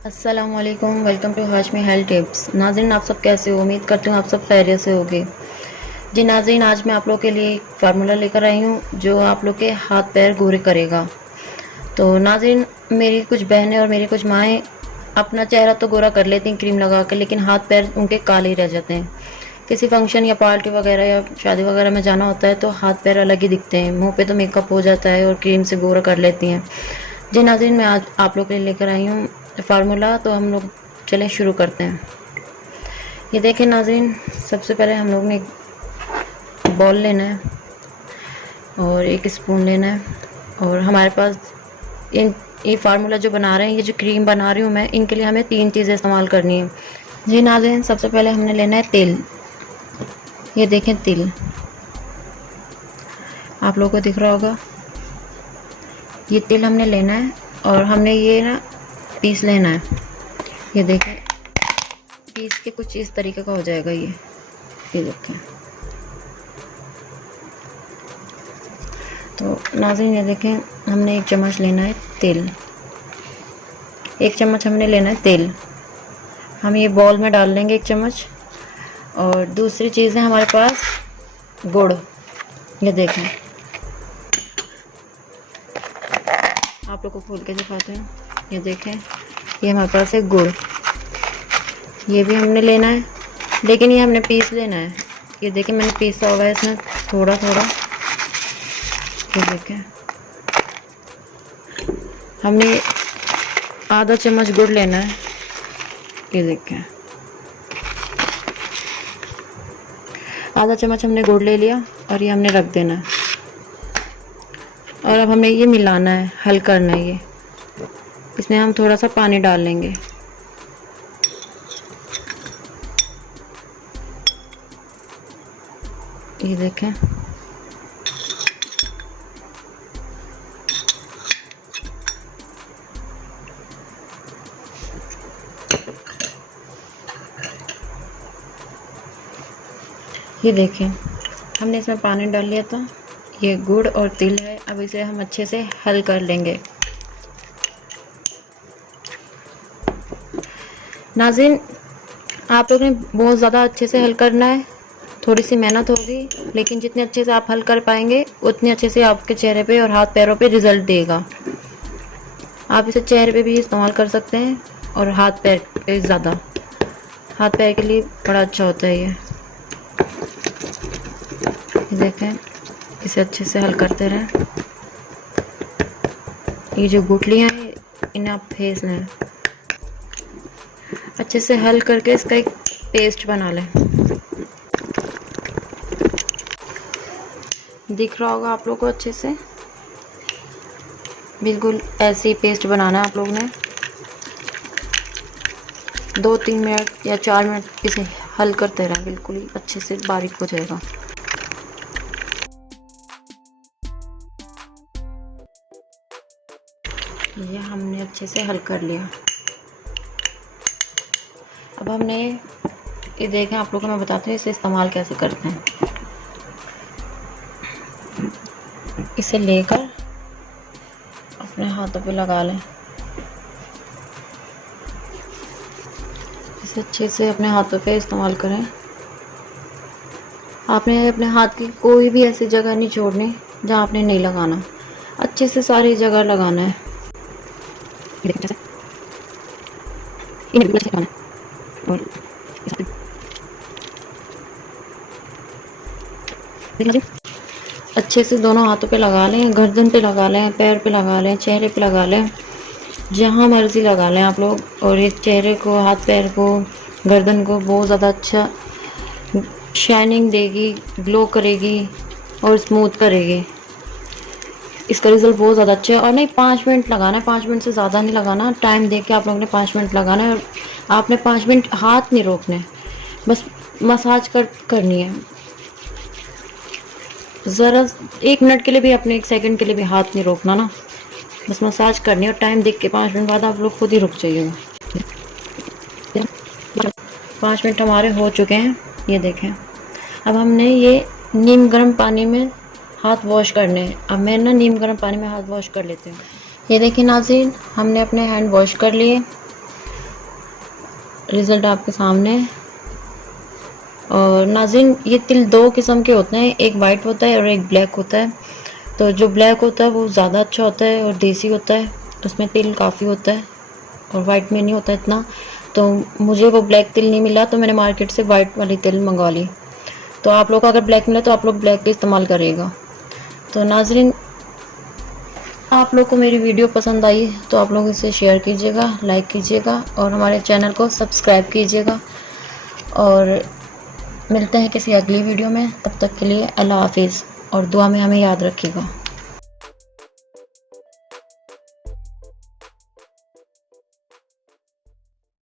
अस्सलामुअलैकुम, welcome to Hashmi health tips. नाज़रीन, आप सब कैसे हो? उम्मीद करती हूँ आप सब खैरियत से होगे। जी नाज़रीन, आज मैं आप लोग के लिए एक फार्मूला लेकर आई हूँ जो आप लोग के हाथ पैर गोरे करेगा। तो नाज़रीन, मेरी कुछ बहनें और मेरी कुछ माएँ अपना चेहरा तो गोरा कर लेती हैं क्रीम लगा कर, लेकिन हाथ पैर उनके काले ही रह जाते हैं। किसी फंक्शन या पार्टी वगैरह या शादी वगैरह में जाना होता है तो हाथ पैर अलग ही दिखते हैं। मुँह पे तो मेकअप हो जाता है और क्रीम से गोरा कर लेती हैं। जी नाज़रीन, मैं आज आप लोग के लिए लेकर आई हूँ फार्मूला। तो हम लोग चलें शुरू करते हैं। ये देखें नाज़रीन, सबसे पहले हम लोग ने एक बॉल लेना है और एक स्पून लेना है। और हमारे पास ये फार्मूला जो बना रहे हैं, ये जो क्रीम बना रही हूँ मैं, इनके लिए हमें 3 चीज़ें इस्तेमाल करनी है। जी नाज़रीन, सबसे पहले हमने लेना है तेल। ये देखें तिल, आप लोगों को दिख रहा होगा। ये तिल हमने लेना है और हमने ये ना पीस लेना है। ये देखें, पीस के कुछ इस तरीके का हो जाएगा ये देखें। तो नाज़रीन ये देखें, हमने 1 चम्मच लेना है तेल। 1 चम्मच हमने लेना है तेल। हम ये बॉल में डाल लेंगे 1 चम्मच। और दूसरी चीज़ है हमारे पास गुड़। ये देखें, आप लोग को खोल के दिखाते हैं। ये देखें, ये हमारे पास है गुड़। ये भी हमने लेना है, लेकिन ये हमने पीस लेना है। ये देखें, मैंने पीसा हुआ है इसमें थोड़ा थोड़ा। ये देखें, हमने आधा चम्मच गुड़ लेना है। ये देखें, आधा चम्मच हमने गुड़ ले लिया और ये हमने रख देना है। और अब हमें ये मिलाना है, हल करना है। ये इसमें हम थोड़ा सा पानी डाल लेंगे। ये देखें, ये देखें, हमने इसमें पानी डाल लिया था। ये गुड़ और तिल है। अब इसे हम अच्छे से हल कर लेंगे। नाज़रीन, आप लोगों ने बहुत ज़्यादा अच्छे से हल करना है। थोड़ी सी मेहनत होगी, लेकिन जितने अच्छे से आप हल कर पाएंगे उतने अच्छे से आपके चेहरे पे और हाथ पैरों पे रिजल्ट देगा। आप इसे चेहरे पे भी इस्तेमाल कर सकते हैं और हाथ पैर पे ज़्यादा, हाथ पैर के लिए बड़ा अच्छा होता है ये। देखें, इसे अच्छे से हल करते रहें। ये जो गुठलियाँ हैं इन्हें आप फेस लें, अच्छे से हल करके इसका एक पेस्ट बना लें। दिख रहा होगा आप लोगों को अच्छे से, बिल्कुल ऐसे ही पेस्ट बनाना है आप लोग ने। 2-3 मिनट या 4 मिनट इसे हल करते रहें, बिल्कुल ही अच्छे से बारीक हो जाएगा। ये हमने अच्छे से हल कर लिया। अब हमने ये देखें, आप लोगों को मैं बताती हूँ इसे इस्तेमाल कैसे करते हैं। इसे लेकर अपने हाथों पे लगा लें। इसे अच्छे से अपने हाथों पे इस्तेमाल करें। आपने अपने हाथ की कोई भी ऐसी जगह नहीं छोड़नी जहाँ आपने नहीं लगाना, अच्छे से सारी जगह लगाना है। अच्छे से दोनों हाथों पे लगा लें, गर्दन पे लगा लें, पैर पे लगा लें, चेहरे पे लगा लें, जहाँ मर्जी लगा लें आप लोग। और ये चेहरे को, हाथ पैर को, गर्दन को बहुत ज़्यादा अच्छा शाइनिंग देगी, ग्लो करेगी और स्मूथ करेगी। इसका रिज़ल्ट बहुत ज़्यादा अच्छा है। और नहीं, 5 मिनट लगाना है, 5 मिनट से ज़्यादा नहीं लगाना। टाइम देख के आप लोगों ने 5 मिनट लगाना है। और आपने 5 मिनट हाथ नहीं रोकने, बस मसाज करनी है। ज़रा 1 मिनट के लिए भी, अपने 1 सेकंड के लिए भी हाथ नहीं रोकना ना, बस मसाज करनी है। और टाइम देख के 5 मिनट बाद आप लोग खुद ही रुक जाइएगा। 5 मिनट हमारे हो चुके हैं, ये देखें। अब हमने ये नीम गर्म पानी में हाथ वॉश करने हैं। अब मैं ना नीम गर्म पानी में हाथ वॉश कर लेती हूँ। ये देखिए नाज़रीन, हमने अपने हैंड वॉश कर लिए। रिज़ल्ट आपके सामने है। और नाज़रीन, ये तिल 2 किस्म के होते हैं, एक वाइट होता है और एक ब्लैक होता है। तो जो ब्लैक होता है वो ज़्यादा अच्छा होता है और देसी होता है, उसमें तिल काफ़ी होता है और वाइट में नहीं होता इतना। तो मुझे वो ब्लैक तिल नहीं मिला तो मैंने मार्केट से वाइट वाली तिल मंगवा ली। तो आप लोग को अगर ब्लैक मिला तो आप लोग ब्लैक का इस्तेमाल करिएगा। तो नाज़रीन, आप लोग को मेरी वीडियो पसंद आई तो आप लोग इसे शेयर कीजिएगा, लाइक कीजिएगा और हमारे चैनल को सब्सक्राइब कीजिएगा। और मिलते हैं किसी अगली वीडियो में, तब तक के लिए अल्लाह हाफिज़ और दुआ में हमें याद रखिएगा।